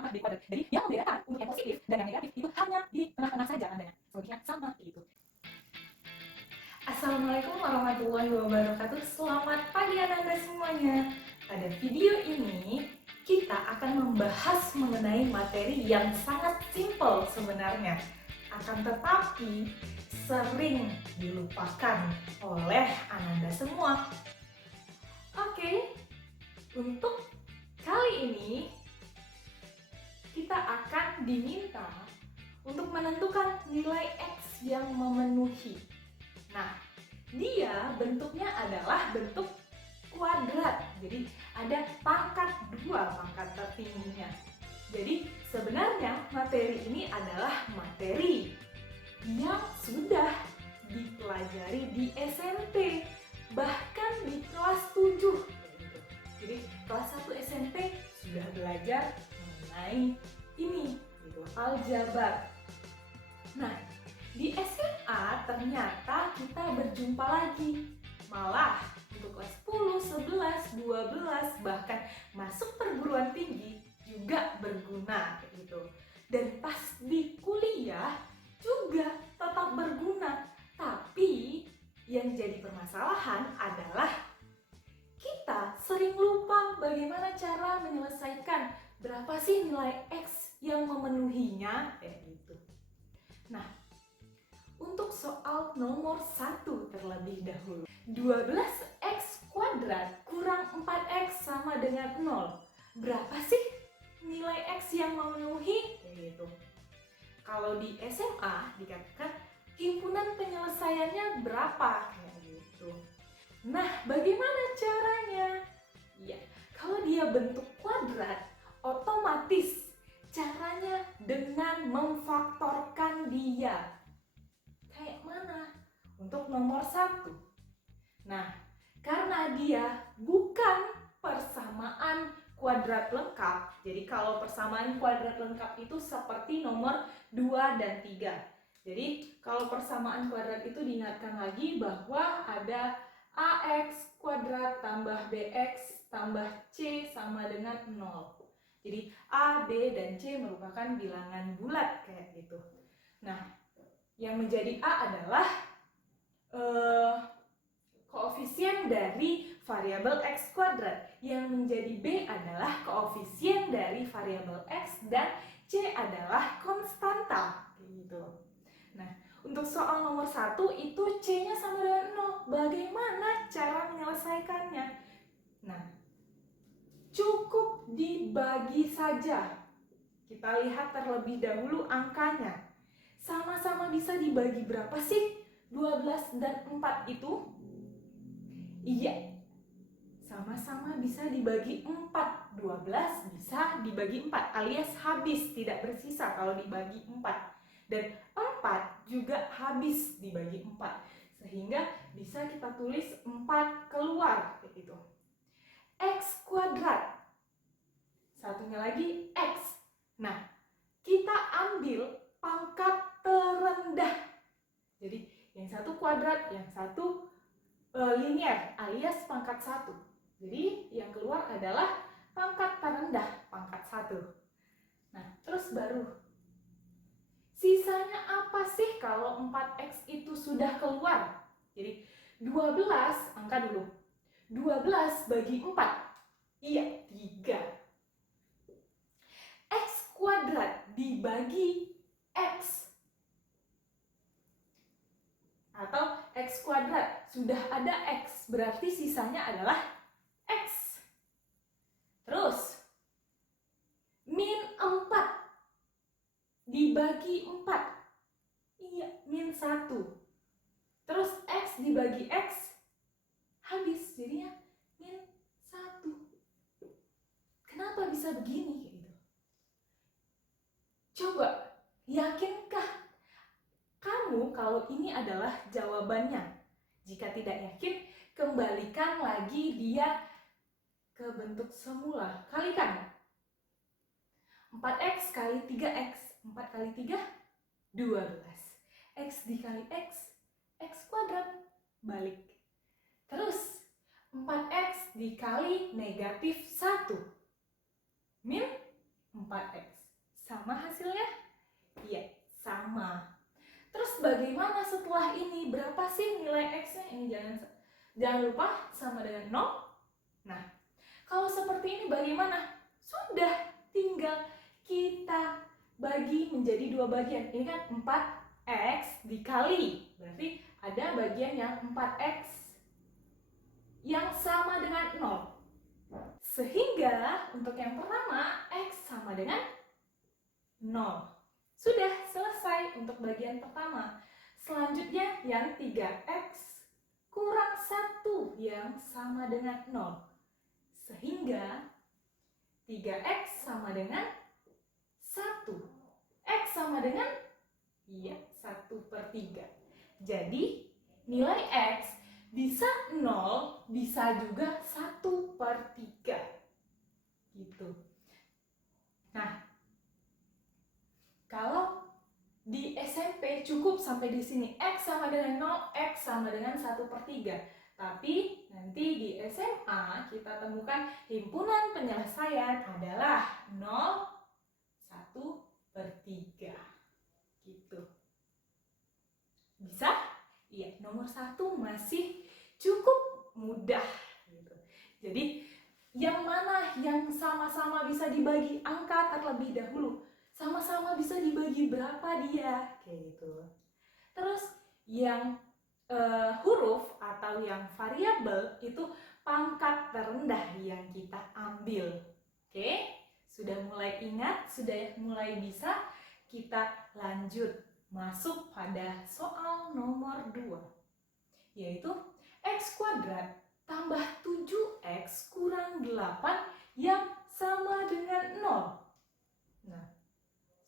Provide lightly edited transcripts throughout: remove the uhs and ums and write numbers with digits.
sama B kuadrat. Jadi yang membedakan untuk yang positif dan yang negatif itu hanya di tengah-tengah saja tandanya. Solusinya sama gitu. Assalamualaikum warahmatullahi wabarakatuh. Selamat pagi anak-anak semuanya. Pada video ini kita akan membahas mengenai materi yang sangat simpel sebenarnya, akan tetapi sering dilupakan oleh anak-anak semua. Oke, untuk kali ini kita akan diminta untuk menentukan nilai X yang memenuhi. Nah, dia bentuknya adalah bentuk kuadrat. Jadi ada pangkat 2, pangkat tertingginya. Jadi sebenarnya materi ini adalah materi yang sudah dipelajari di SMP, bahkan di kelas 7. Jadi kelas 1 SMP sudah belajar mengenai ini, gitu, aljabar. Nah, di SMA ternyata kita berjumpa lagi. Malah untuk kelas 10, 11, 12, bahkan masuk perguruan tinggi juga berguna gitu. Dan pas di kuliah juga tetap berguna. Tapi yang jadi permasalahan adalah kita sering lupa bagaimana cara menyelesaikan berapa sih nilai X yang memenuhinya gitu. Nah, untuk soal nomor 1 terlebih dahulu. 12x kuadrat kurang 4x sama dengan 0. Berapa sih nilai X yang memenuhi? Gitu. Kalau di SMA dikatakan himpunan penyelesaiannya berapa? Kayak gitu. Nah, bagaimana caranya? Ya, kalau dia bentuk kuadrat, otomatis caranya dengan memfaktorkan dia. Kayak mana? Untuk nomor 1. Nah, karena dia bukan persamaan kuadrat lengkap. Jadi kalau persamaan kuadrat lengkap itu seperti nomor 2 dan 3. Jadi kalau persamaan kuadrat itu diingatkan lagi bahwa ada AX kuadrat tambah BX tambah C sama dengan 0. Jadi A, B, dan C merupakan bilangan bulat kayak gitu. Nah, yang menjadi A adalah koefisien dari variabel X kuadrat. Yang menjadi B adalah koefisien dari variabel X dan C adalah konstanta. Gitu. Nah, untuk soal nomor 1 itu C-nya sama dengan 0. Bagaimana cara menyelesaikannya? Nah, cukup dibagi saja. Kita lihat terlebih dahulu angkanya. Sama-sama bisa dibagi berapa sih? 12 dan 4 itu? Iya, sama-sama bisa dibagi 4. 12 bisa dibagi 4 alias habis, tidak bersisa kalau dibagi 4. Dan 4 juga habis dibagi 4. Sehingga bisa kita tulis 4 keluar gitu. X kuadrat. Satunya lagi X. Nah, kita ambil pangkat terendah. Jadi yang satu kuadrat, yang satu linear alias pangkat 1. Jadi yang keluar adalah pangkat terendah, pangkat 1. Nah, terus baru sisanya apa sih kalau 4x itu sudah keluar? Jadi 12, angka dulu. 12 bagi 4. Iya, 3. X kuadrat dibagi X. Atau X kuadrat, sudah ada X, berarti sisanya adalah X. Terus, min 4 dibagi 4. Iya, min 1. Terus X dibagi X, habis, jadinya min 1. Kenapa bisa begini? Gitu. Coba, yakinkah kamu kalau ini adalah jawabannya? Jika tidak yakin, kembalikan lagi dia ke bentuk semula. Kalikan. 4x kali 3x. 4 kali 3, 12. X dikali X, X kuadrat. Balik. Terus, 4x dikali negatif 1. Min 4. 4x. Sama hasilnya? Iya, sama. Terus bagaimana setelah ini? Berapa sih nilai x-nya? Ini jangan lupa sama dengan 0. Nah, kalau seperti ini bagaimana? Sudah, tinggal kita bagi menjadi dua bagian. Ini kan 4x dikali. Berarti ada bagian yang 4x yang sama dengan 0. Sehingga untuk yang pertama, x sama dengan 0. Sudah selesai untuk bagian pertama. Selanjutnya yang 3x kurang 1 yang sama dengan 0. Sehingga 3x sama dengan 1. X sama dengan 1/3. Jadi nilai x bisa 0, bisa juga 1/3. Gitu. Nah, kalau di SMP cukup sampai di sini, x sama dengan 0, x sama dengan 1/3. Tapi nanti di SMA kita temukan himpunan penyelesaian adalah 0, 1/3. Gitu. Bisa? Iya, nomor 1 masih cukup mudah. Gitu. Jadi, yang mana yang sama-sama bisa dibagi angka terlebih dahulu? Sama-sama bisa dibagi berapa dia? Kayak gitu. Terus, yang huruf atau yang variabel itu pangkat terendah yang kita ambil. Oke? Sudah mulai ingat? Sudah mulai bisa? Kita lanjut masuk pada soal nomor 2, yaitu x kuadrat tambah 7x kurang 8 yang sama dengan 0. Nah,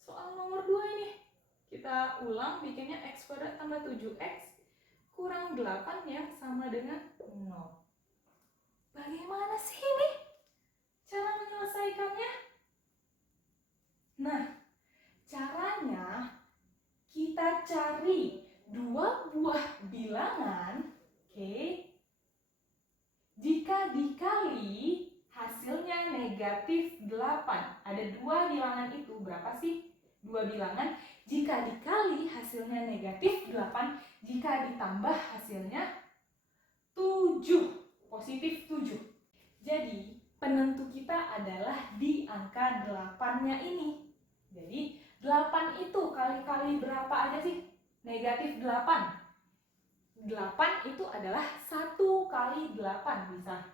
soal nomor 2 ini kita ulang bikinnya x kuadrat tambah 7x kurang 8 yang sama dengan 0. Bagaimana sih ini cara menyelesaikannya? Nah, caranya kita cari dua buah bilangan, oke? Jika dikali hasilnya negatif 8. Ada dua bilangan itu, berapa sih? Dua bilangan, jika dikali hasilnya negatif 8, jika ditambah hasilnya 7, positif 7. Jadi, penentu kita adalah di angka 8-nya ini. Jadi, 8 itu kali-kali berapa aja sih? Negatif 8. 8 itu adalah 1 kali 8 bisa.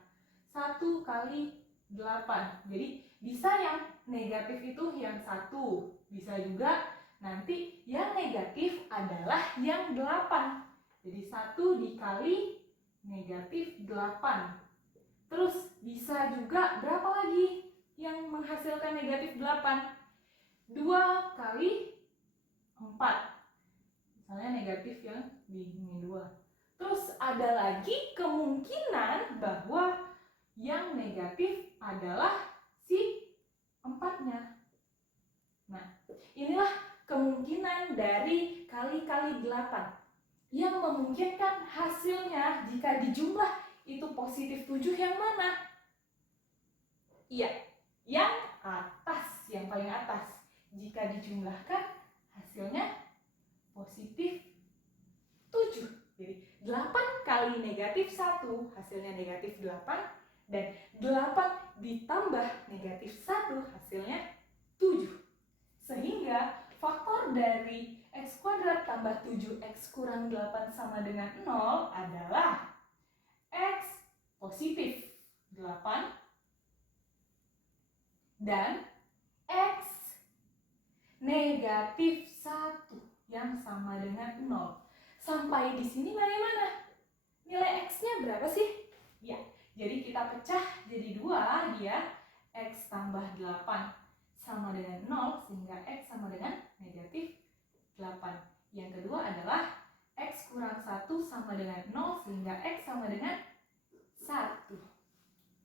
1 kali 8. Jadi bisa yang negatif itu yang 1. Bisa juga nanti yang negatif adalah yang 8. Jadi 1 dikali negatif 8. Terus bisa juga berapa lagi yang menghasilkan negatif 8? 2 kali 4. Misalnya negatif yang di ini 2. Terus ada lagi kemungkinan bahwa yang negatif adalah si 4-nya. Nah, inilah kemungkinan dari kali-kali 8 yang memungkinkan hasilnya jika dijumlah itu positif 7 yang mana? Iya, yang atas, yang paling atas. Jika dijumlahkan hasilnya positif 7. Jadi 8 kali negatif 1 hasilnya negatif 8. Dan 8 ditambah negatif 1 hasilnya 7. Sehingga faktor dari x kuadrat tambah 7x kurang 8 sama dengan 0 adalah x positif 8 dan x negatif 1 yang sama dengan 0. Sampai di sini bagaimana? Nilai x-nya berapa sih? Ya, jadi kita pecah jadi 2, dia x tambah 8 sama dengan 0, sehingga x sama dengan negatif 8. Yang kedua adalah x kurang 1 sama dengan 0, sehingga x sama dengan 1.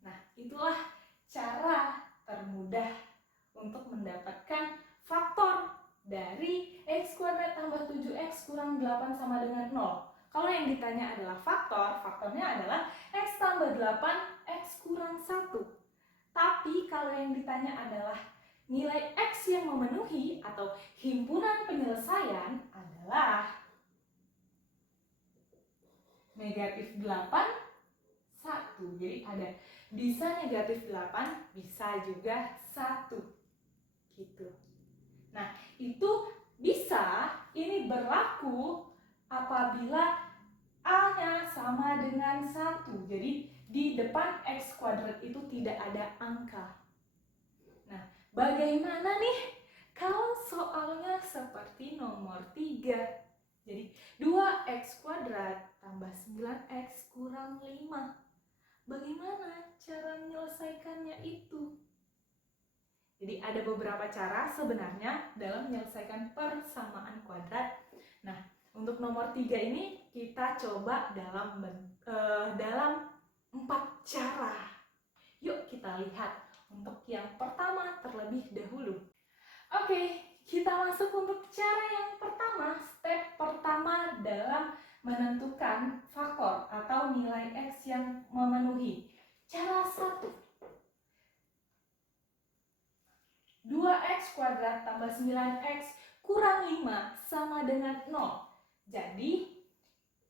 Nah, itulah cara termudah untuk mendapatkan faktor dari x kuadrat tambah 7x kurang 8 sama dengan 0. Kalau yang ditanya adalah faktor, faktornya adalah x tambah 8, x kurang 1. Tapi kalau yang ditanya adalah nilai X yang memenuhi atau himpunan penyelesaian adalah negatif 8, 1. Jadi ada bisa negatif 8, bisa juga 1. Gitu. Nah, itu bisa ini berlaku apabila A-nya sama dengan 1. Jadi di depan X kuadrat itu tidak ada angka. Nah, bagaimana nih kalau soalnya seperti nomor 3? Jadi 2x kuadrat tambah 9x kurang 5. Bagaimana cara menyelesaikannya itu? Jadi ada beberapa cara sebenarnya dalam menyelesaikan persamaan kuadrat. Nah, untuk nomor 3 ini kita coba dalam 4 cara. Yuk kita lihat untuk yang pertama terlebih dahulu. Oke, kita masuk untuk cara yang pertama. Step pertama dalam menentukan faktor atau nilai X yang memenuhi. Cara 1. 2x kuadrat tambah 9x kurang 5 sama dengan 0. Jadi,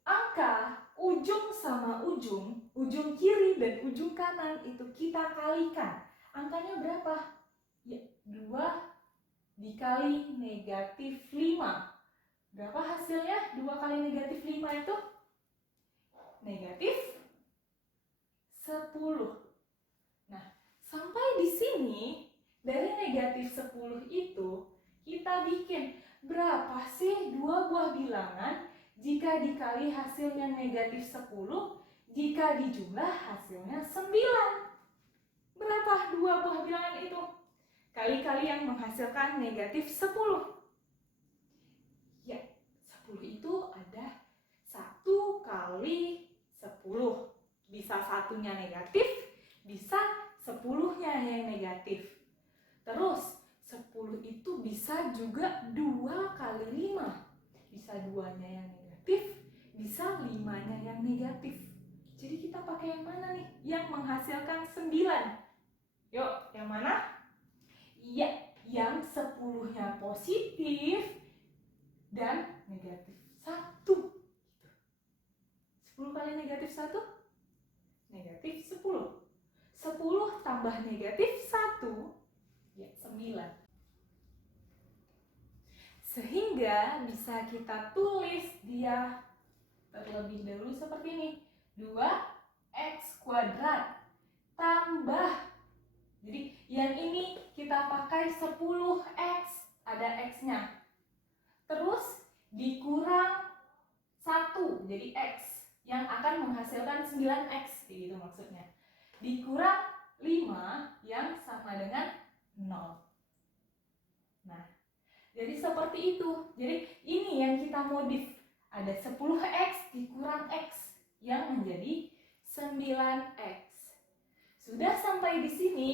angka ujung sama ujung kiri dan ujung kanan itu kita kalikan. Angkanya berapa? Ya, 2 dikali negatif 5. Berapa hasilnya? 2 kali negatif 5 itu? Negatif 10. Nah, sampai di sini, dari negatif 10 itu, kita bikin berapa sih 2 buah bilangan jika dikali hasilnya negatif 10, jika dijumlah hasilnya 9. Berapa 2 buah bilangan itu? Kali-kali yang menghasilkan negatif 10. Ya, 10 itu ada 1 kali 10. Bisa satunya negatif, bisa 10-nya yang negatif. Terus, 10 itu bisa juga 2 kali 5. Bisa 2-nya yang negatif, bisa 5-nya yang negatif. Jadi kita pakai yang mana nih? Yang menghasilkan 9. Yuk, yang mana? Iya, yang 10-nya positif dan negatif 1. 10 kali negatif 1? Negatif 10. 10 tambah negatif 1, ya 9. Sehingga bisa kita tulis dia terlebih dahulu seperti ini. 2x kuadrat tambah. Jadi yang ini kita pakai 10x, ada x-nya. Terus dikurang 1, jadi x, yang akan menghasilkan 9x, gitu maksudnya. Dikurang 5 yang sama dengan 0. Nah, jadi seperti itu. Jadi ini yang kita modif. Ada 10x dikurang x yang menjadi 9x. Sudah sampai di sini,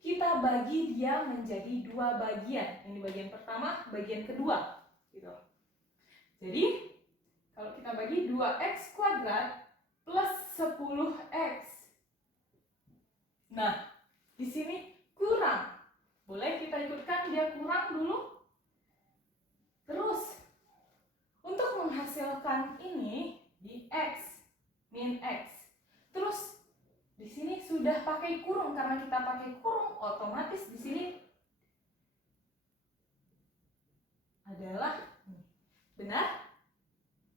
kita bagi dia menjadi 2 bagian. Ini bagian pertama, bagian kedua. Gitu. Jadi, kalau kita bagi 2x kuadrat plus 10x. Nah, di sini kurang. Boleh kita ikutkan dia kurang dulu? Terus, untuk menghasilkan ini di x, min x. Terus, di sini sudah pakai kurung, karena kita pakai kurung, otomatis di sini adalah benar?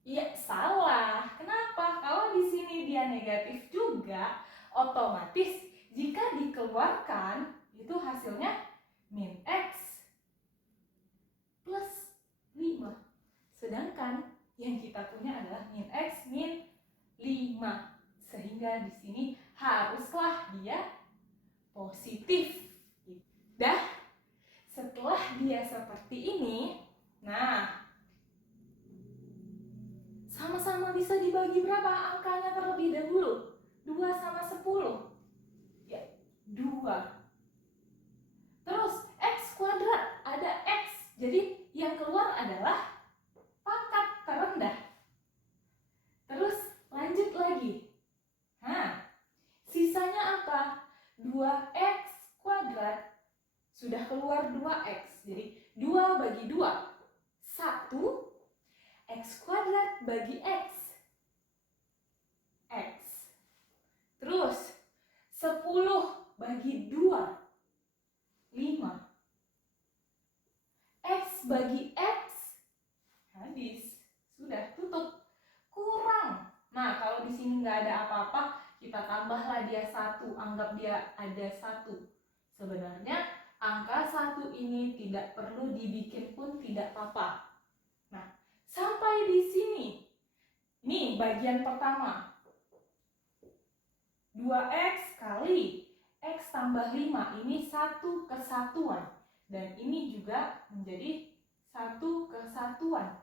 Iya, salah. Kenapa? Kalau di sini dia negatif juga, otomatis jika dikeluarkan itu hasilnya min x plus 5. Sedangkan yang kita punya adalah min x min 5. Sehingga di sini haruslah dia positif. Dah, setelah dia seperti ini, nah, sama-sama bisa dibagi berapa angkanya terlebih dahulu? 2 sama 10. Ya, 2. Terus, x kuadrat, ada x. Jadi, yang keluar adalah pangkat terendah. Terus, lanjut lagi. Nah, sisanya apa? 2x kuadrat. Sudah keluar 2x. Jadi 2 bagi 2, 1. X kuadrat bagi x, x. Terus 10 bagi 2, 5. X bagi x, habis. Sudah, tutup. Kurang. Nah, kalau di sini nggak ada apa-apa, kita tambahlah dia 1, anggap dia ada 1. Sebenarnya angka 1 ini tidak perlu dibikin pun tidak apa-apa. Nah, sampai di sini. Ini bagian pertama. 2x kali x tambah 5, ini satu kesatuan. Dan ini juga menjadi satu kesatuan.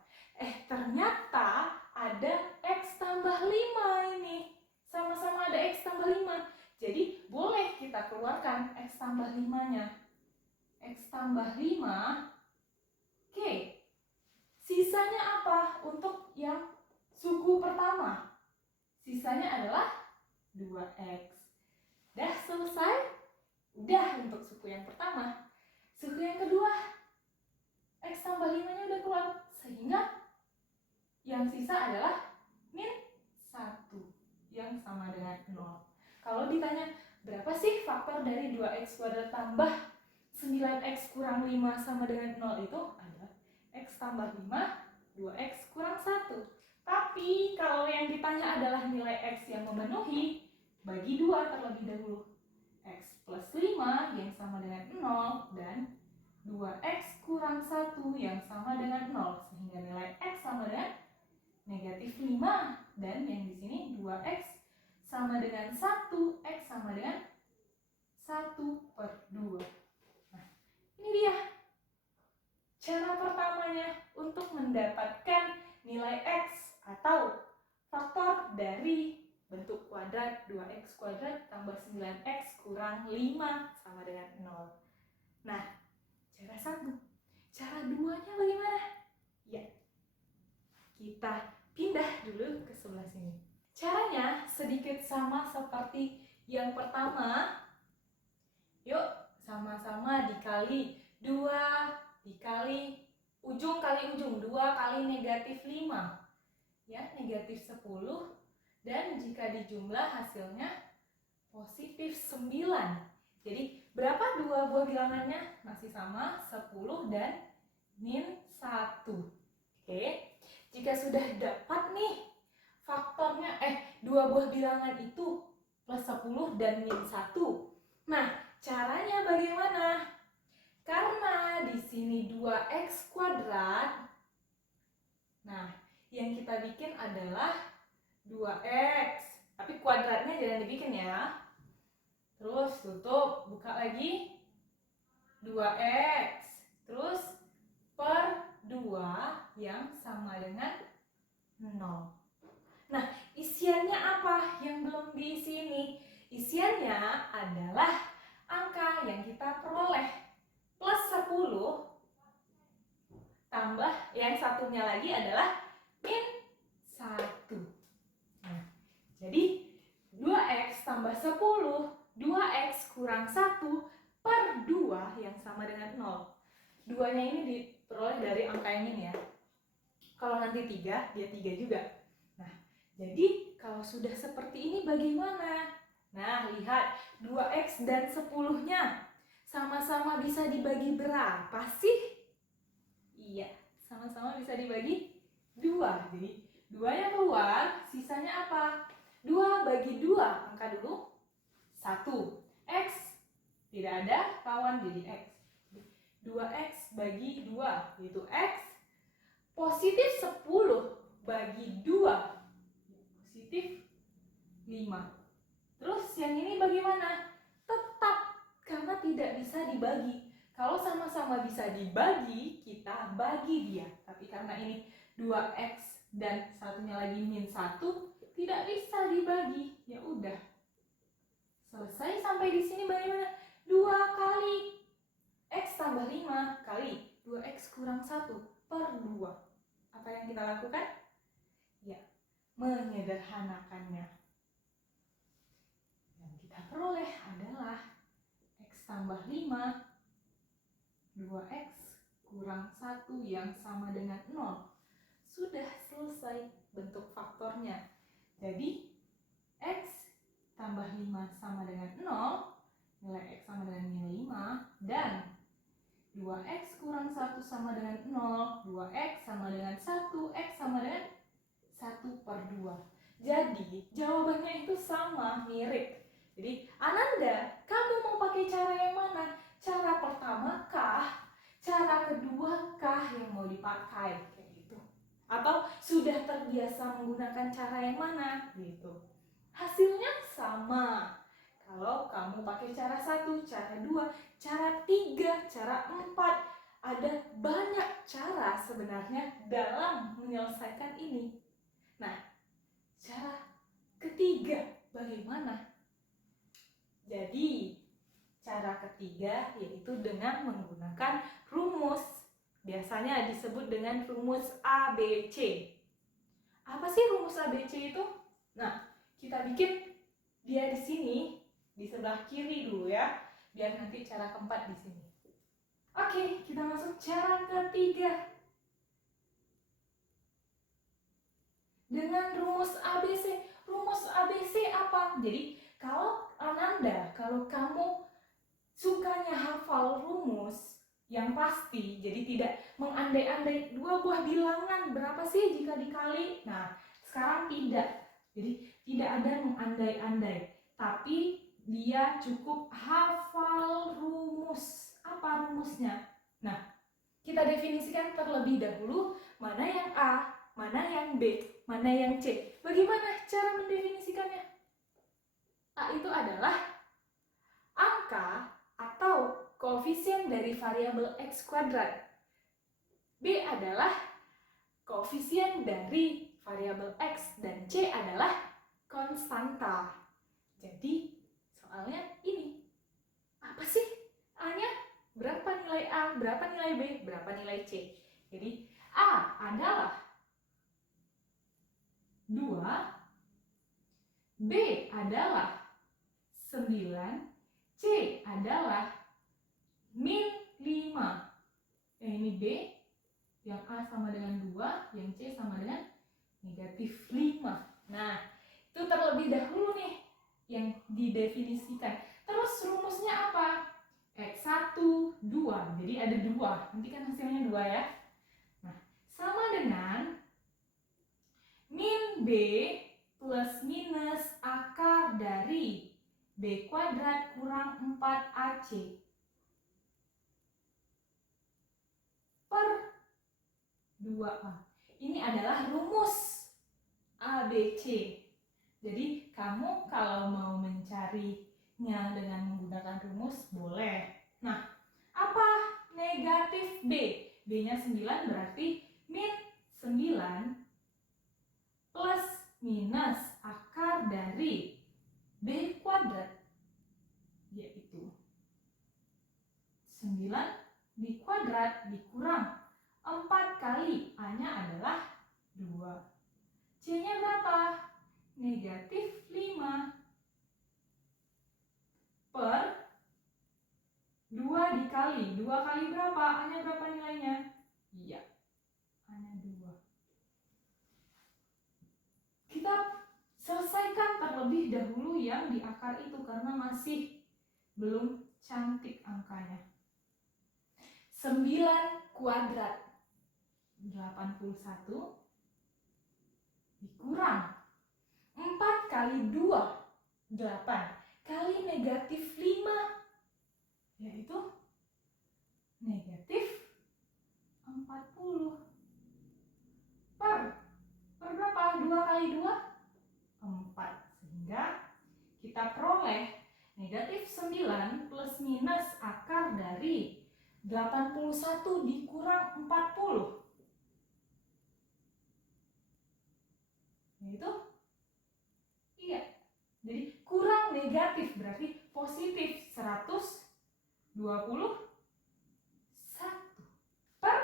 Ternyata ada x tambah 5 ini. Sama-sama ada x tambah 5. Jadi boleh kita keluarkan x tambah 5-nya. X tambah 5. Oke. Sisanya apa untuk yang suku pertama? Sisanya adalah 2x. Udah selesai? Udah untuk suku yang pertama. Suku yang kedua, x tambah 5-nya udah keluar. Sehingga yang sisa adalah min 1 yang sama dengan 0. Kalau ditanya berapa sih faktor dari 2x kuadrat tambah 9x kurang 5 sama dengan 0 itu adalah x tambah 5, 2x kurang 1. Tapi kalau yang ditanya adalah nilai x yang memenuhi, bagi 2 terlebih dahulu. X plus 5 yang sama dengan 0 dan 2x kurang 1 yang sama dengan 0. Sehingga nilai x sama dengan negatif 5. Dan yang di sini 2x sama dengan 1, x sama dengan 1/2. Nah, ini dia cara pertamanya untuk mendapatkan nilai x atau faktor dari bentuk kuadrat 2x kuadrat tambah 9x kurang 5 sama dengan 0. Nah, cara 1. Cara 2-nya bagaimana? Ya, kita pindah dulu ke sebelah sini. Caranya sedikit sama seperti yang pertama. Yuk, sama-sama dikali 2 dikali ujung kali ujung. 2 kali negatif 5. Ya, negatif 10. Dan jika dijumlah hasilnya positif 9. Jadi berapa dua buah bilangannya? Masih sama, 10 dan min 1. Oke, jika sudah dapat nih faktornya, dua buah bilangan itu plus 10 dan min 1. Nah, caranya bagaimana? Karena di sini 2x kuadrat. Nah, yang kita bikin adalah 2x, tapi kuadratnya jangan dibikin ya. Terus tutup, buka lagi 2x, terus per 2 yang sama dengan 0. Nah, isiannya apa yang belum diisi ini? Isiannya adalah angka yang kita peroleh plus 10 tambah yang satunya lagi adalah min 1. Jadi 2x tambah 10, 2x kurang 1 per 2 yang sama dengan 0. 2-nya ini diperoleh dari angka yang ini ya. Kalau nanti 3, dia 3 juga. Nah, jadi kalau sudah seperti ini bagaimana? Nah, lihat 2x dan 10-nya sama-sama bisa dibagi berapa sih? Iya, sama-sama bisa dibagi 2. Jadi 2-nya keluar, sisanya apa? 2 bagi 2, angka dulu 1. X tidak ada, kawan jadi X. 2x bagi 2, yaitu X. Positif 10 bagi 2, positif 5. Terus yang ini bagaimana? Tetap, karena tidak bisa dibagi. Kalau sama-sama bisa dibagi, kita bagi dia. Tapi karena ini 2x dan satunya lagi min 1, tidak bisa dibagi. Ya udah. Selesai sampai di sini bagaimana? 2 kali x tambah 5 kali 2x kurang 1 per 2. Apa yang kita lakukan? Ya, menyederhanakannya. Yang kita peroleh adalah x tambah 5 2x kurang 1 yang sama dengan 0. Sudah selesai bentuk faktornya. Jadi, x tambah 5 sama dengan 0, nilai x sama dengan nilai 5, dan 2x kurang 1 sama dengan 0, 2x sama dengan 1, x sama dengan 1/2. Jadi, jawabannya itu sama, mirip. Jadi, Ananda, kamu mau pakai cara yang mana? Cara pertama kah? Cara kedua kah yang mau dipakai? Kayak gitu. Atau sudah terbiasa menggunakan cara yang mana? Gitu. Hasilnya sama. Kalau kamu pakai cara 1, cara 2, cara 3, cara 4, ada banyak cara sebenarnya dalam menyelesaikan ini. Nah, cara ketiga bagaimana? Jadi, cara ketiga yaitu dengan menggunakan rumus. Biasanya disebut dengan rumus ABC. Apa sih rumus ABC itu? Nah, kita bikin dia di sini, di sebelah kiri dulu ya, biar nanti cara keempat di sini. Oke, kita masuk cara ketiga. Dengan rumus ABC. Rumus ABC apa? Jadi, kalau Ananda, kalau kamu sukanya hafal rumus yang pasti, jadi tidak mengandai-andai 2 buah bilangan berapa sih jika dikali. Nah, sekarang tidak. Jadi tidak ada mengandai-andai, tapi dia cukup hafal rumus. Apa rumusnya? Nah, kita definisikan terlebih dahulu mana yang A, mana yang B, mana yang C. Bagaimana cara mendefinisikannya? A itu adalah angka atau koefisien dari variabel x kuadrat. B adalah koefisien dari variabel x dan C adalah konstanta. Jadi soalnya ini. Apa sih A-nya? Berapa nilai A, berapa nilai B, berapa nilai C. Jadi A adalah 2, B adalah 9, C adalah min 5. Ini B, yang A sama dengan 2, yang C sama dengan negatif 5. Nah, itu terlebih dahulu nih yang didefinisikan. Terus rumusnya apa? X1, 2. Jadi ada 2. Nanti kan hasilnya 2 ya. Nah, sama dengan min B plus minus akar dari B kuadrat kurang 4AC per 2A. Ini adalah rumus ABC. Jadi kamu kalau mau mencarinya dengan menggunakan rumus boleh. Nah, apa negatif B? B-nya 9 berarti min 9 plus minus akar dari B kuadrat, yaitu 9 dikuadrat dikurang 4 kali A-nya adalah 2. C-nya berapa? Negatif 5 per 2 dikali. 2 kali berapa? A-nya berapa nilainya? Iya, A-nya 2. Kita selesaikan terlebih dahulu yang di akar itu karena masih belum cantik angkanya. 9 kuadrat 81 dikurang 4 kali 2 8 kali negatif 5 yaitu negatif 40 per berapa? 2 kali 2 4, sehingga kita peroleh negatif 9 plus minus akar dari 81 dikurang 40 yaitu iya, jadi kurang negatif berarti positif 121 per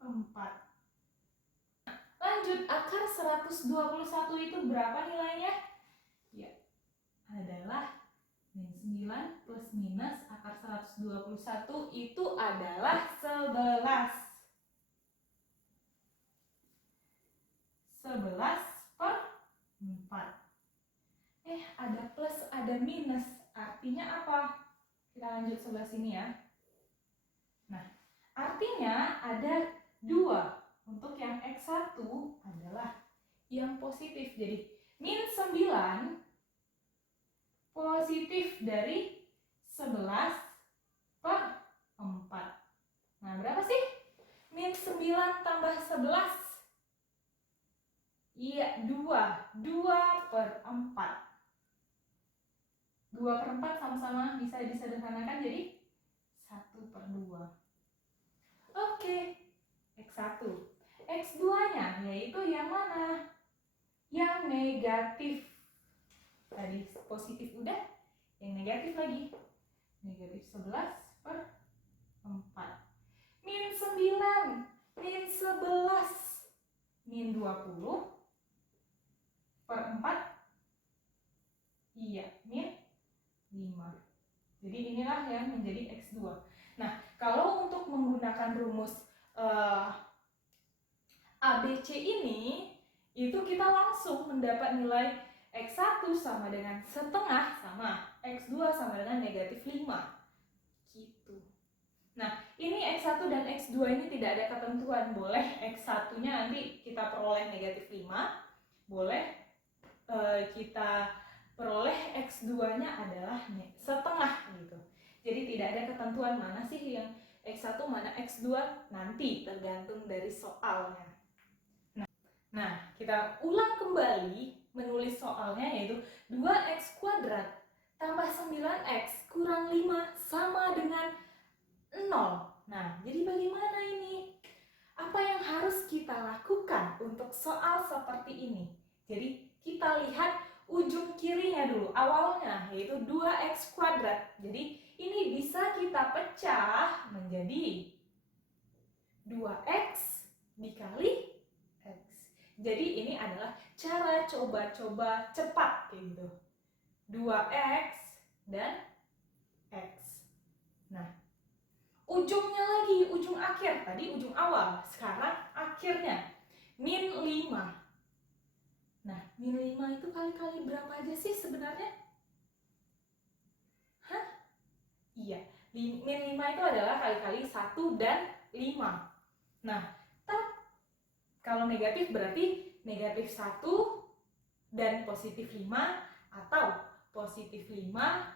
4. Lanjut, akar 121 itu berapa nilainya? Ya, adalah min 9 plus minus akar 121 itu adalah 11. 11 per 4. Ada plus, ada minus. Artinya apa? Kita lanjut sebelah sini ya. Nah, artinya ada 2. Untuk yang X1 adalah yang positif. Jadi, min 9 positif dari 11 per 4. Nah, berapa sih? Min 9 tambah 11. Iya, 2. 2 per 4. 2 per 4 sama-sama bisa disederhanakan jadi 1 per 2. Oke, X1. X2-nya yaitu yang mana? Yang negatif. Tadi positif udah, yang negatif lagi. Negatif 11 per 4. Min 9, min 11, min 20 per 4. Iya, min 5. Jadi inilah yang menjadi X2. Nah, kalau untuk menggunakan rumus ABC ini, itu kita langsung mendapat nilai X1 sama dengan setengah sama X2 sama dengan negatif 5. Gitu. Nah, ini X1 dan X2 ini tidak ada ketentuan. Boleh X1-nya nanti kita peroleh negatif 5. Boleh kita peroleh X2-nya adalah setengah gitu. Jadi tidak ada ketentuan mana sih yang X1 mana X2, nanti tergantung dari soalnya. Nah, kita ulang kembali menulis soalnya, yaitu 2x kuadrat tambah 9x kurang 5 sama dengan 0. Nah, jadi bagaimana ini? Apa yang harus kita lakukan untuk soal seperti ini? Jadi kita lihat ujung kirinya dulu, awalnya yaitu 2x kuadrat. Jadi ini bisa kita pecah menjadi 2x dikali x. Jadi ini adalah cara coba-coba cepat gitu. 2x dan x. Nah, ujungnya lagi, ujung akhir. Tadi ujung awal, sekarang akhirnya. Min 5. Nah, min 5 itu kali-kali berapa aja sih sebenarnya? Iya, min 5 itu adalah kali-kali 1 dan 5. Nah, kalau negatif berarti negatif 1 dan positif 5, atau positif 5,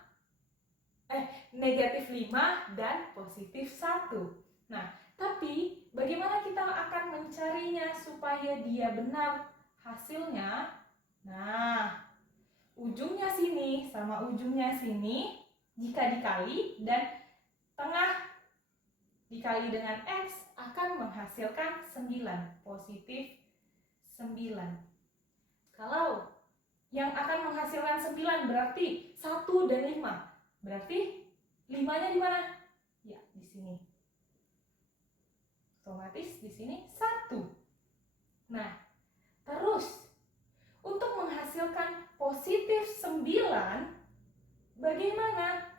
negatif 5 dan positif 1. Nah, tapi bagaimana kita akan mencarinya supaya dia benar hasilnya? Nah, ujungnya sini sama ujungnya sini jika dikali dan tengah dikali dengan X akan menghasilkan 9, positif 9. Kalau yang akan menghasilkan 9 berarti 1 dan 5. Berarti 5-nya di mana? Ya, di sini. Otomatis di sini 1. Nah, terus untuk menghasilkan positif 9, bagaimana?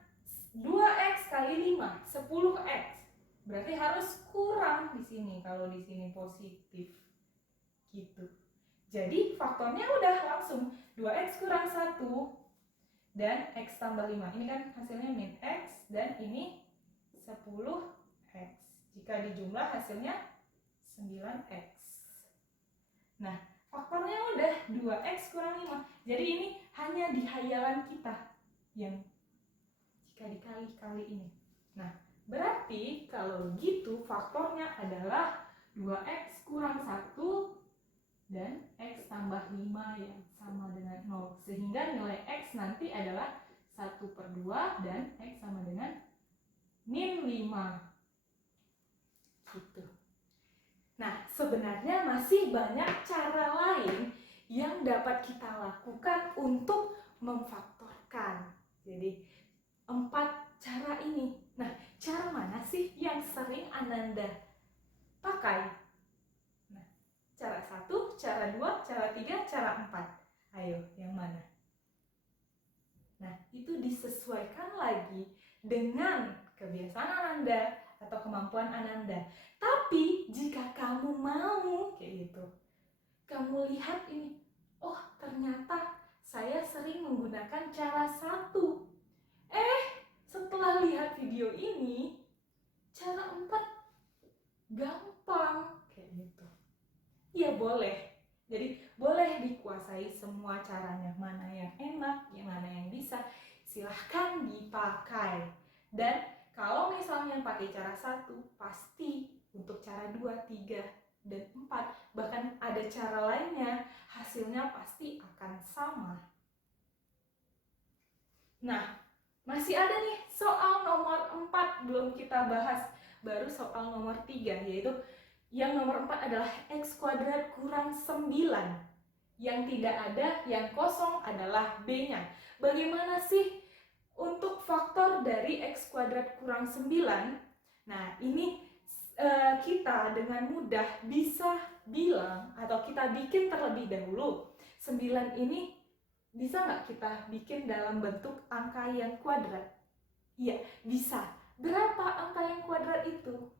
2x kali 5, 10x. Berarti harus kurang di sini kalau di sini positif. Gitu. Jadi faktornya udah langsung 2x kurang 1 dan x tambah 5. Ini kan hasilnya min x dan ini 10x. Jika dijumlah hasilnya 9x. Nah, faktornya udah 2x kurang 5. Jadi ini hanya di hayalan kita yang jika dikali-kali ini. Nah, berarti kalau gitu faktornya adalah 2x kurang 1 dan x tambah 5 yang sama dengan 0. Sehingga nilai x nanti adalah 1 per 2 dan x sama dengan min 5. Gitu. Nah, sebenarnya masih banyak cara lain yang dapat kita lakukan untuk memfaktorkan. Jadi, 4 cara ini. Nah, cara mana sih yang sering Ananda pakai? Nah, cara 1, cara 2, cara 3, cara 4. Ayo, yang mana? Nah, itu disesuaikan lagi dengan kebiasaan Ananda atau kemampuan Ananda. Tapi jika kamu mau kayak gitu, kamu lihat ini, oh ternyata saya sering menggunakan cara 1. Setelah lihat video ini, cara 4 gampang kayak gitu. Ya boleh. Jadi boleh dikuasai semua caranya, mana yang enak, yang mana yang bisa, silahkan dipakai. Dan kalau misalnya pakai cara 1, pasti untuk cara 2, 3, dan 4, bahkan ada cara lainnya, hasilnya pasti akan sama. Nah, masih ada nih soal nomor 4 belum kita bahas, baru soal nomor 3, yaitu yang nomor 4 adalah X kuadrat kurang 9. Yang tidak ada, yang kosong adalah B-nya. Bagaimana sih untuk faktor dari X kuadrat kurang 9? Nah, ini kita dengan mudah bisa bilang, atau kita bikin terlebih dahulu, 9 ini bisa nggak kita bikin dalam bentuk angka yang kuadrat? Iya, bisa. Berapa angka yang kuadrat itu?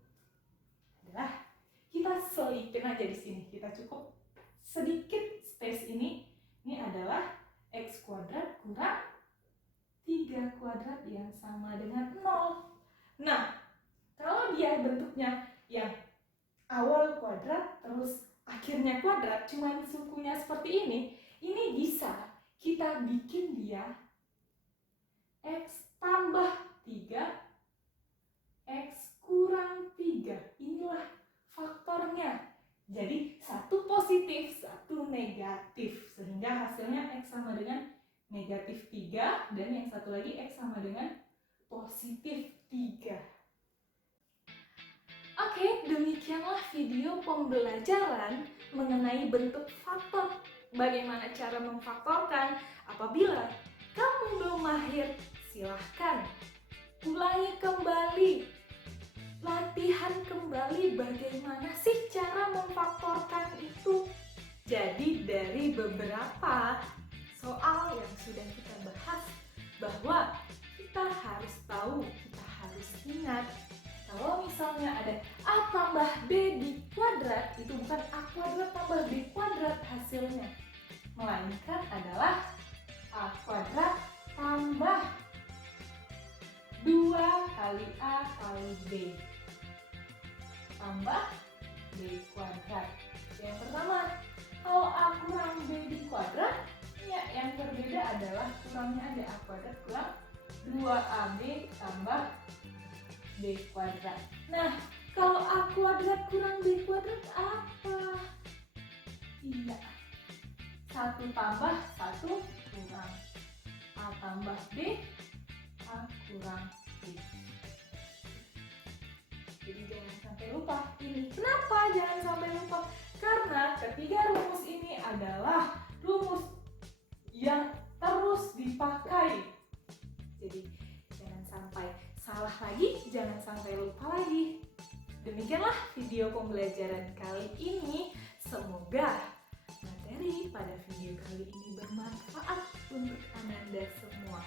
Adalah, kita selipin aja di sini. Kita cukup sedikit space ini. Ini adalah X kuadrat kurang 3 kuadrat yang sama dengan 0. Nah, kalau dia bentuknya yang awal kuadrat, terus akhirnya kuadrat, cuman sukunya seperti ini bisa kita bikin dia X tambah 3, X kurang 3. Inilah faktornya. Jadi satu positif, satu negatif. Sehingga hasilnya X sama dengan negatif 3. Dan yang satu lagi X sama dengan positif 3. Oke, demikianlah video pembelajaran mengenai bentuk faktor. Bagaimana cara memfaktorkan. Apabila kamu belum mahir, silahkan ulangi kembali, latihan kembali bagaimana sih cara memfaktorkan itu. Jadi dari beberapa soal yang sudah kita bahas, bahwa kita harus tahu, kita harus ingat, kalau misalnya ada A tambah B di kuadrat, itu bukan A kuadrat tambah B kuadrat hasilnya, melainkan adalah A kuadrat tambah 2 kali A kali B tambah B kuadrat. Yang pertama, kalau A kurang B di kuadrat, ya yang berbeda adalah kurangnya ada A kuadrat kurang 2AB tambah B kuadrat. Nah, kalau A kuadrat kurang B kuadrat apa? Iya, 1 tambah 1 kurang A tambah B, A kurang B. Jadi jangan sampai lupa ini. Kenapa jangan sampai lupa? Karena ketiga rumus ini adalah rumus yang terus dipakai. Jadi jangan sampai salah lagi, jangan sampai lupa lagi. Demikianlah video pembelajaran kali ini. Semoga materi pada video kali ini bermanfaat untuk Ananda semua.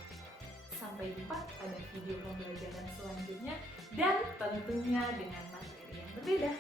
Sampai jumpa pada video pembelajaran selanjutnya dan tentunya dengan materi yang berbeda.